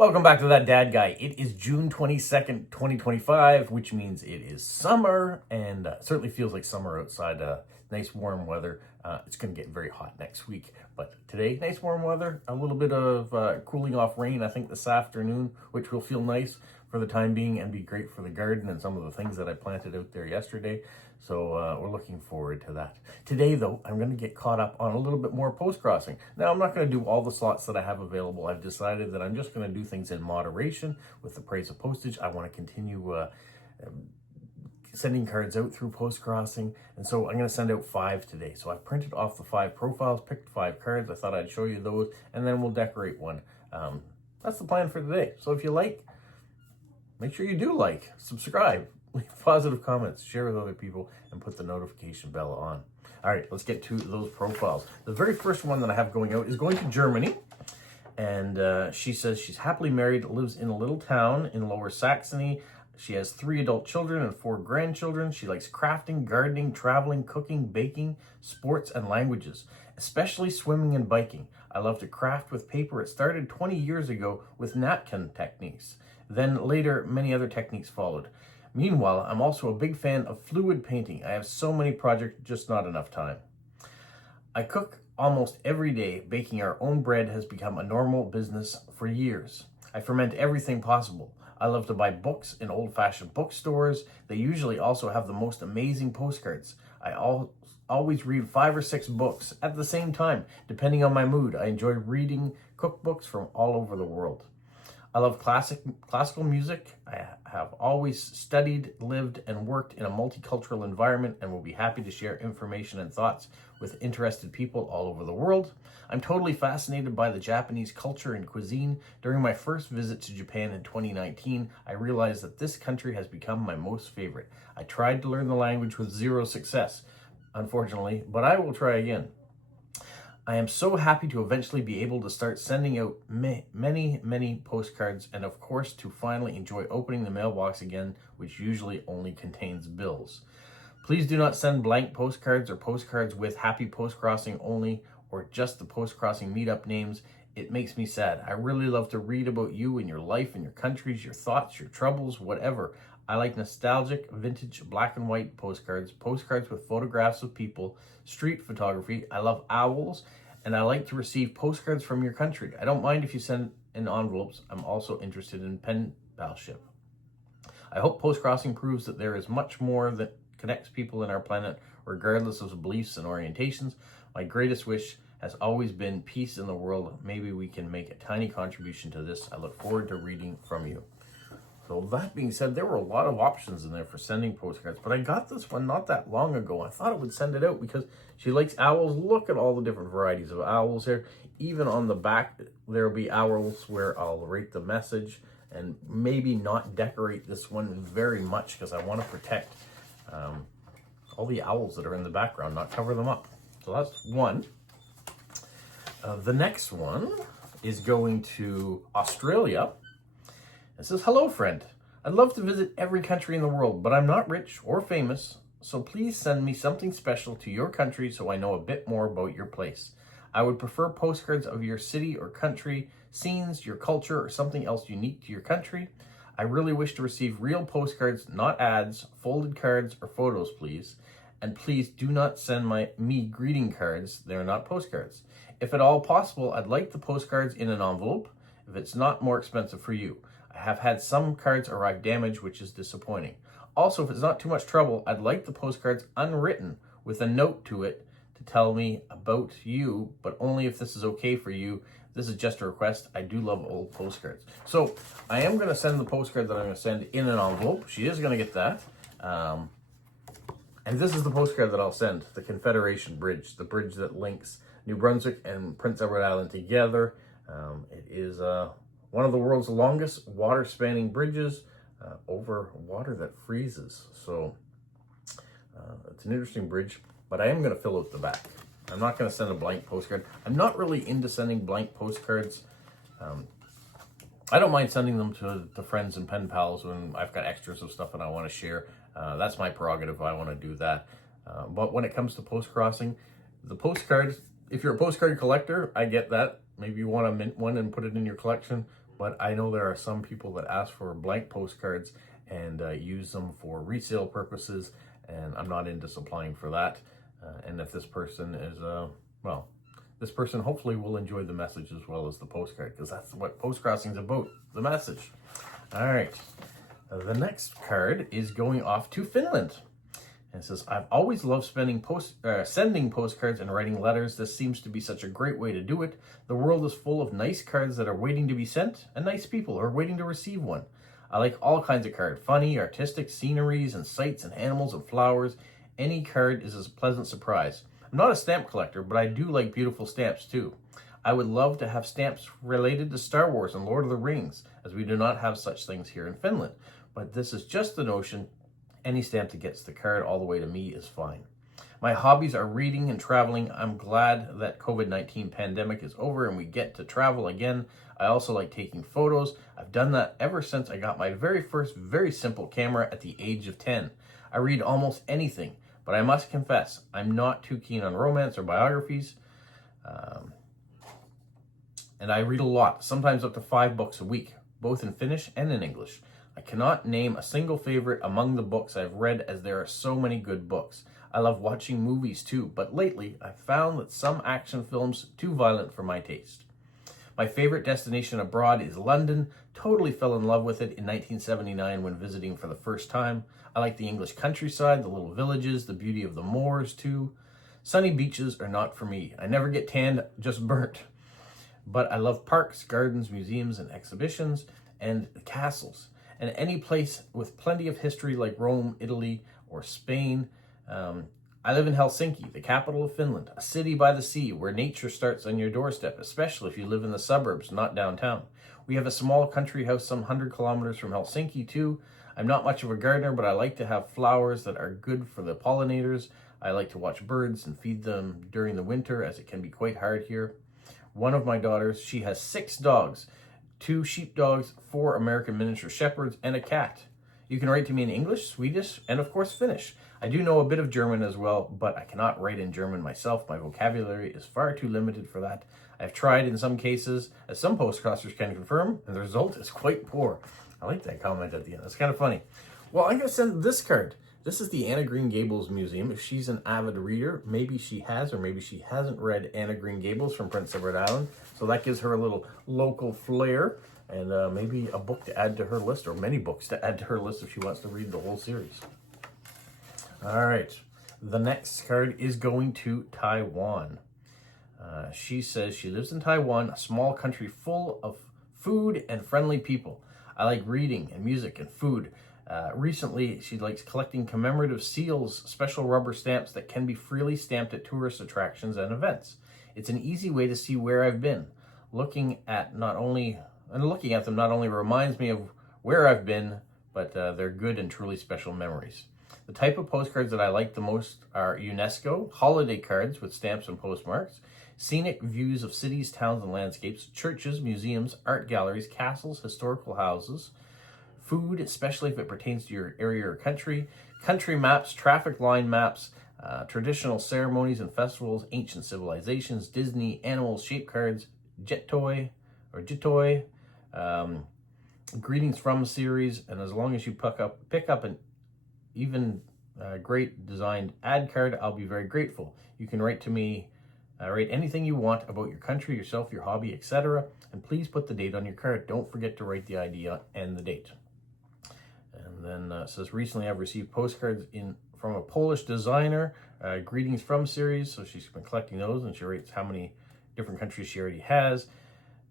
Welcome back to That Dad Guy. It is June 22nd, 2025, which means it is summer, and certainly feels like summer outside. Nice warm weather. It's going to get very hot next week, but today, nice warm weather. A little bit of cooling off rain, I think, this afternoon, which will feel nice for the time being and be great for the garden and some of the things that I planted out there yesterday. So we're looking forward to that. Today, though, I'm going to get caught up on a little bit more post-crossing. Now, I'm not going to do all the slots that I have available. I've decided that I'm just going to do things in moderation with the price of postage. I want to continue sending cards out through post-crossing, and so I'm going to send out 5 today. So I printed off the 5 profiles, picked 5 cards. I thought I'd show you those, and then we'll decorate one. That's the plan for today. So if you like, make sure you do like, subscribe, leave positive comments, share with other people, and put the notification bell on. All right, let's get to those profiles. The very first one that I have going out is going to Germany. And she says she's happily married, lives in a little town in Lower Saxony. She has 3 adult children and 4 grandchildren. She likes crafting, gardening, traveling, cooking, baking, sports, and languages, especially swimming and biking. I love to craft with paper. It started 20 years ago with napkin techniques. Then later, many other techniques followed. Meanwhile, I'm also a big fan of fluid painting. I have so many projects, just not enough time. I cook almost every day. Baking our own bread has become a normal business for years. I ferment everything possible. I love to buy books in old-fashioned bookstores. They usually also have the most amazing postcards. I always read 5 or 6 books at the same time, depending on my mood. I enjoy reading cookbooks from all over the world. I love classical music. I have always studied, lived, and worked in a multicultural environment and will be happy to share information and thoughts with interested people all over the world. I'm totally fascinated by the Japanese culture and cuisine. During my first visit to Japan in 2019, I realized that this country has become my most favorite. I tried to learn the language with 0 success, unfortunately, but I will try again. I am so happy to eventually be able to start sending out many postcards, and of course to finally enjoy opening the mailbox again, which usually only contains bills. Please do not send blank postcards or postcards with happy postcrossing only, or just the postcrossing meetup names. It makes me sad. I really love to read about you and your life and your countries, your thoughts, your troubles, whatever. I like nostalgic, vintage, black and white postcards with photographs of people, street photography. I love owls, and I like to receive postcards from your country. I don't mind if you send in envelopes. I'm also interested in pen palship. I hope postcrossing proves that there is much more that connects people in our planet, regardless of beliefs and orientations. My greatest wish has always been peace in the world. Maybe we can make a tiny contribution to this. I look forward to reading from you. So that being said, there were a lot of options in there for sending postcards, but I got this one not that long ago. I thought I would send it out because she likes owls. Look at all the different varieties of owls here. Even on the back, there'll be owls where I'll write the message and maybe not decorate this one very much because I want to protect all the owls that are in the background, not cover them up. So that's one. The next one is going to Australia. It says, hello, friend. I'd love to visit every country in the world, but I'm not rich or famous, so please send me something special to your country so I know a bit more about your place. I would prefer postcards of your city or country, scenes, your culture, or something else unique to your country. I really wish to receive real postcards, not ads, folded cards, or photos, please. And please do not send me greeting cards. They're not postcards. If at all possible, I'd like the postcards in an envelope, if it's not more expensive for you. I have had some cards arrive damaged, which is disappointing. Also, if it's not too much trouble, I'd like the postcards unwritten with a note to it to tell me about you, but only if this is okay for you. This is just a request. I do love old postcards. So I am going to send the postcard that I'm going to send in an envelope. She is going to get that. And this is the postcard that I'll send, the Confederation Bridge, the bridge that links New Brunswick and Prince Edward Island together. It is one of the world's longest water-spanning bridges over water that freezes. So it's an interesting bridge, but I am going to fill out the back. I'm not going to send a blank postcard. I'm not really into sending blank postcards. I don't mind sending them to friends and pen pals when I've got extras of stuff and I want to share. That's my prerogative. I want to do that. But when it comes to postcrossing, the postcards, if you're a postcard collector, I get that. Maybe you want to mint one and put it in your collection. but I know there are some people that ask for blank postcards and use them for resale purposes, and I'm not into supplying for that. And if this person is, well, this person hopefully will enjoy the message as well as the postcard, because that's what Postcrossing is about, the message. All right, the next card is going off to Finland. And it says, I've always loved sending postcards and writing letters. This seems to be such a great way to do it. The world is full of nice cards that are waiting to be sent, and nice people who are waiting to receive one. I like all kinds of cards, funny, artistic, sceneries, and sights, and animals, and flowers. Any card is a pleasant surprise. I'm not a stamp collector, but I do like beautiful stamps too. I would love to have stamps related to Star Wars and Lord of the Rings, as we do not have such things here in Finland. But this is just the notion. Any stamp that gets the card all the way to me is fine. My hobbies are reading and traveling. I'm glad that COVID-19 pandemic is over and we get to travel again. I also like taking photos. I've done that ever since I got my very first very simple camera at the age of 10. I read almost anything, but I must confess, I'm not too keen on romance or biographies. And I read a lot, sometimes up to 5 books a week, both in Finnish and in English. I cannot name a single favorite among the books I've read, as there are so many good books. I love watching movies too, but lately I've found that some action films too violent for my taste. My favorite destination abroad is London. Totally fell in love with it in 1979 when visiting for the first time. I like the English countryside, the little villages, the beauty of the moors too. Sunny beaches are not for me. I never get tanned, just burnt. But I love parks, gardens, museums, and exhibitions, and castles. And any place with plenty of history like Rome, Italy, or Spain. I live in Helsinki, the capital of Finland, a city by the sea where nature starts on your doorstep, especially if you live in the suburbs, not downtown. We have a small country house some 100 kilometers from Helsinki too. I'm not much of a gardener, but I like to have flowers that are good for the pollinators. I like to watch birds and feed them during the winter, as it can be quite hard here. One of my daughters, she has 6 dogs, 2 sheepdogs, 4 American miniature shepherds, and a cat. You can write to me in English, Swedish, and of course Finnish. I do know a bit of German as well, but I cannot write in German myself. My vocabulary is far too limited for that. I've tried in some cases, as some postcrossers can confirm, and the result is quite poor. I like that comment at the end. It's kind of funny. Well, I'm going to send this card. This is the Anna Green Gables Museum. If she's an avid reader, maybe she has or maybe she hasn't read Anna Green Gables from Prince Edward Island. So that gives her a little local flair and maybe a book to add to her list, or many books to add to her list if she wants to read the whole series. All right. The next card is going to Taiwan. She says she lives in Taiwan, a small country full of food and friendly people. I like reading and music and food. Recently, she likes collecting commemorative seals, special rubber stamps that can be freely stamped at tourist attractions and events. It's an easy way to see where I've been. Looking at them not only reminds me of where I've been, but they're good and truly special memories. The type of postcards that I like the most are UNESCO, holiday cards with stamps and postmarks, scenic views of cities, towns, and landscapes, churches, museums, art galleries, castles, historical houses, food, especially if it pertains to your area or country, country maps, traffic line maps, traditional ceremonies and festivals, ancient civilizations, Disney, animals, shape cards, jitoi, greetings from series, and as long as you pick up an even great designed ad card, I'll be very grateful. You can write to me, write anything you want about your country, yourself, your hobby, etc. And please put the date on your card. Don't forget to write the ID and the date. And then it says, recently I've received postcards from a Polish designer, greetings from series. So she's been collecting those, and she writes how many different countries she already has.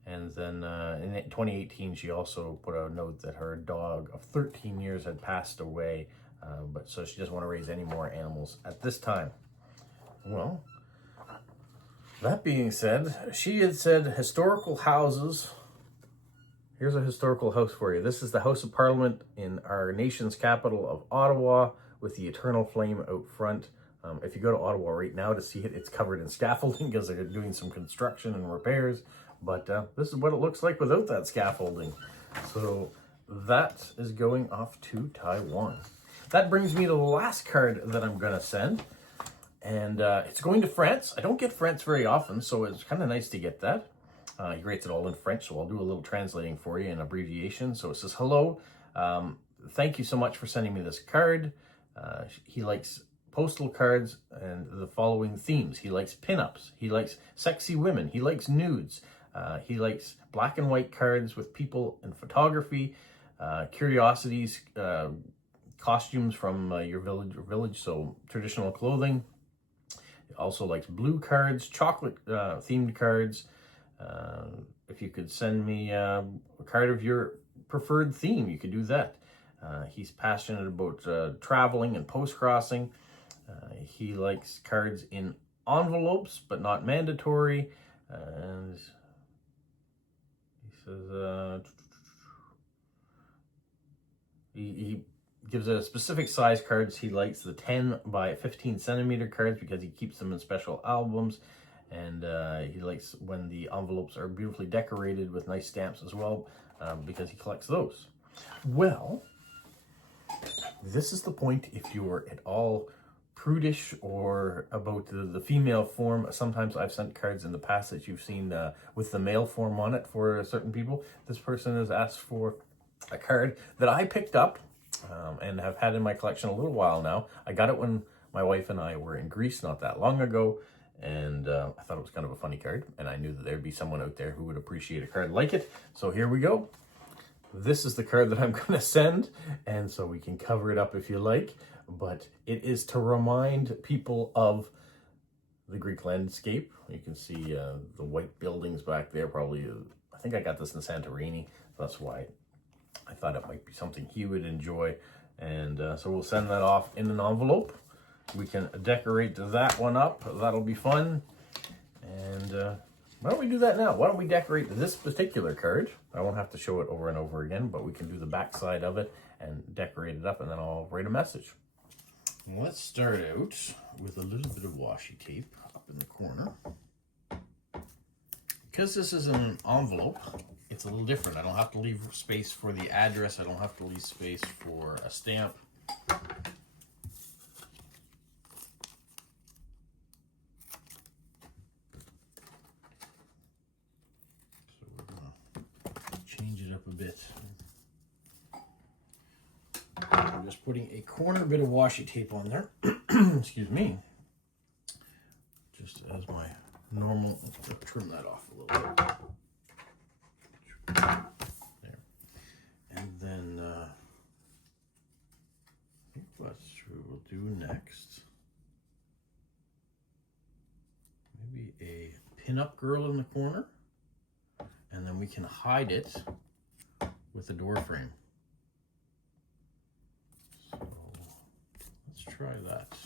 And then in 2018, she also put a note that her dog of 13 years had passed away. But so she doesn't want to raise any more animals at this time. Well, that being said, she had said historical houses. Here's a historical house for you. This is the House of Parliament in our nation's capital of Ottawa, with the eternal flame out front. If you go to Ottawa right now to see it, it's covered in scaffolding because they're doing some construction and repairs. But this is what it looks like without that scaffolding. So that is going off to Taiwan. That brings me to the last card that I'm going to send. And it's going to France. I don't get France very often, so it's kind of nice to get that. He writes it all in French, so I'll do a little translating for you in abbreviation. So it says, hello, thank you so much for sending me this card. He likes postal cards and the following themes. He likes pinups. He likes sexy women. He likes nudes. He likes black and white cards with people and photography, curiosities, costumes from your village, so traditional clothing. He also likes blue cards, chocolate themed cards. If you could send me a card of your preferred theme, you could do that. He's passionate about traveling and postcrossing. He likes cards in envelopes, but not mandatory. And he says he gives a specific size cards. He likes the 10 by 15 centimeter cards because he keeps them in special albums. And he likes when the envelopes are beautifully decorated with nice stamps as well, because he collects those. Well, this is the point if you're at all prudish or about the female form. Sometimes I've sent cards in the past that you've seen with the male form on it for certain people. This person has asked for a card that I picked up and have had in my collection a little while now. I got it when my wife and I were in Greece not that long ago, and I thought it was kind of a funny card, and I knew that there'd be someone out there who would appreciate a card like it. So here we go. This is the card that I'm going to send, and so we can cover it up if you like, but it is to remind people of the Greek landscape. You can see the white buildings back there, probably. I think I got this in Santorini, so that's why I thought it might be something he would enjoy. And so we'll send that off in an envelope. We can decorate that one up. That'll be fun. And why don't we do that now? Why don't we decorate this particular card? I won't have to show it over and over again, but we can do the back side of it and decorate it up, and then I'll write a message. Let's start out with a little bit of washi tape up in the corner. Because this is an envelope, it's a little different. I don't have to leave space for the address. I don't have to leave space for a stamp. Change it up a bit. I'm just putting a corner bit of washi tape on there. Excuse me. Just as my normal. Let's trim that off a little bit. There. And then I think what we'll do next. Maybe a pin-up girl in the corner. And then we can hide it with a door frame. So let's try that.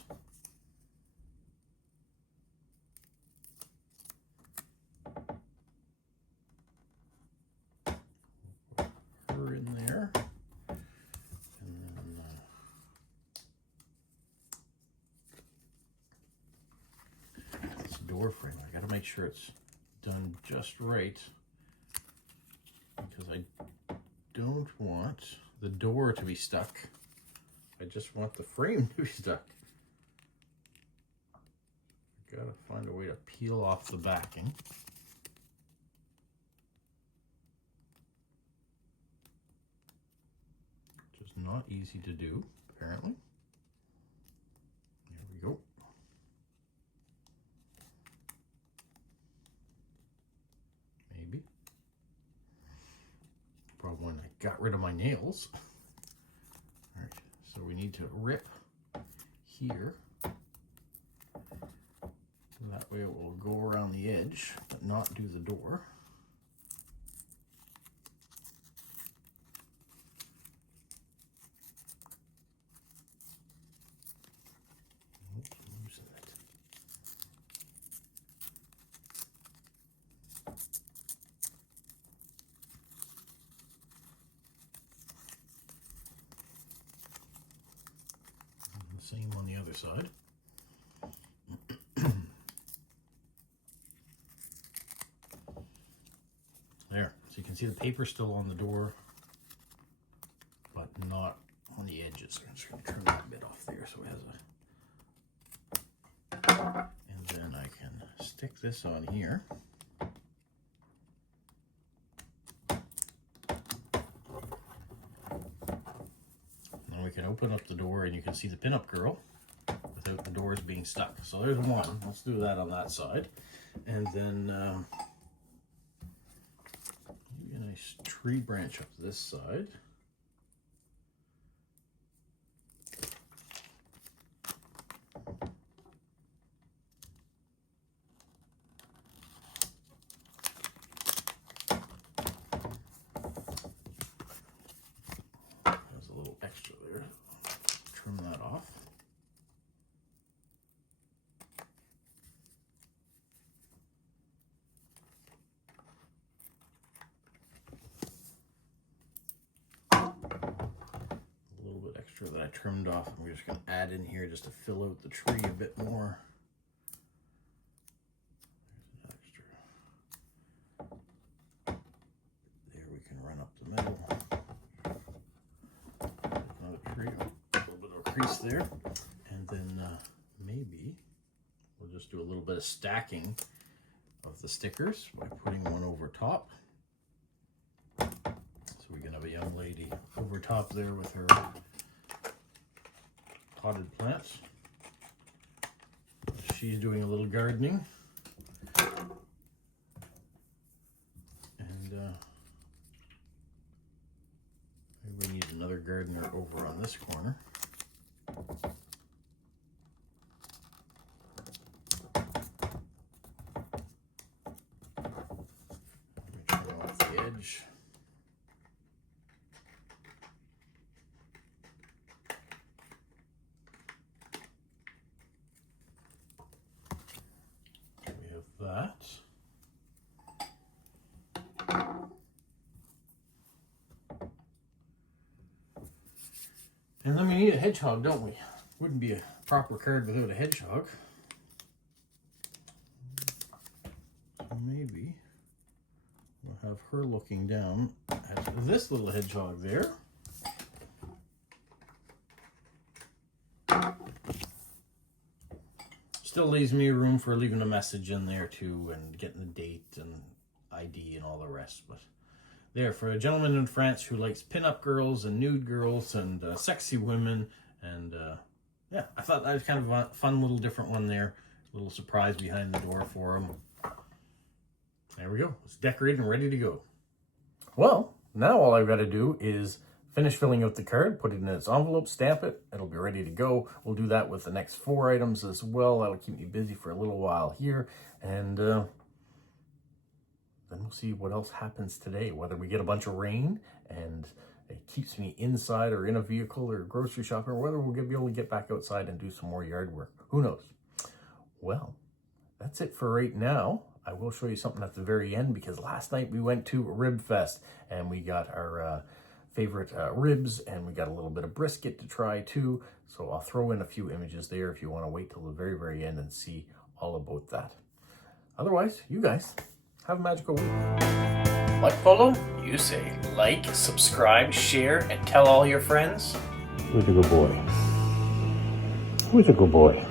Put her in there. And then this door frame, I gotta make sure it's done just right, because I don't want the door to be stuck. I just want the frame to be stuck. I gotta find a way to peel off the backing. Which is not easy to do, apparently. There we go. Maybe. Problem when I got rid of my nails. All right, so we need to rip here. That way it will go around the edge, but not do the door. Oops, loosen it. Same on the other side. There, so you can see the paper still on the door, but not on the edges. I'm just going to trim that bit off there so it has a... And then I can stick this on here. open up the door and you can see the pinup girl without the doors being stuck. So there's one. Let's do that on that side. And then maybe a nice tree branch up this side. There's a little extra there. Trim that off. That I trimmed off, and we're just going to add in here just to fill out the tree a bit more. There's an extra. There we can run up the middle. Another tree, a little bit of a crease there, and then maybe we'll just do a little bit of stacking of the stickers by putting one over top. So we can have a young lady over top there with her potted plants. She's doing a little gardening. And maybe we need another gardener over on this corner. Trim off the edge. That. And then we need a hedgehog, don't we? Wouldn't be a proper card without a hedgehog. So maybe we'll have her looking down at this little hedgehog there. Still leaves me room for leaving a message in there too, and getting the date and ID and all the rest. But there, for a gentleman in France who likes pin-up girls and nude girls and sexy women, and yeah, I thought that was kind of a fun little different one there. A little surprise behind the door for him. There we go. It's decorated and ready to go. Well, now all I've got to do is finish filling out the card, put it in its envelope, stamp it, it'll be ready to go. We'll do that with the next 4 items as well. That'll keep me busy for a little while here. And then we'll see what else happens today, whether we get a bunch of rain and it keeps me inside or in a vehicle or grocery shopping, or whether we'll be able to get back outside and do some more yard work. Who knows? Well, that's it for right now. I will show you something at the very end, because last night we went to Rib Fest and we got our favorite ribs, and we got a little bit of brisket to try too. So I'll throw in a few images there if you want to wait till the very, very end and see all about that. Otherwise, you guys have a magical week. Like, follow? You say like, subscribe, share, and tell all your friends. Who's a good boy? Who's a good boy?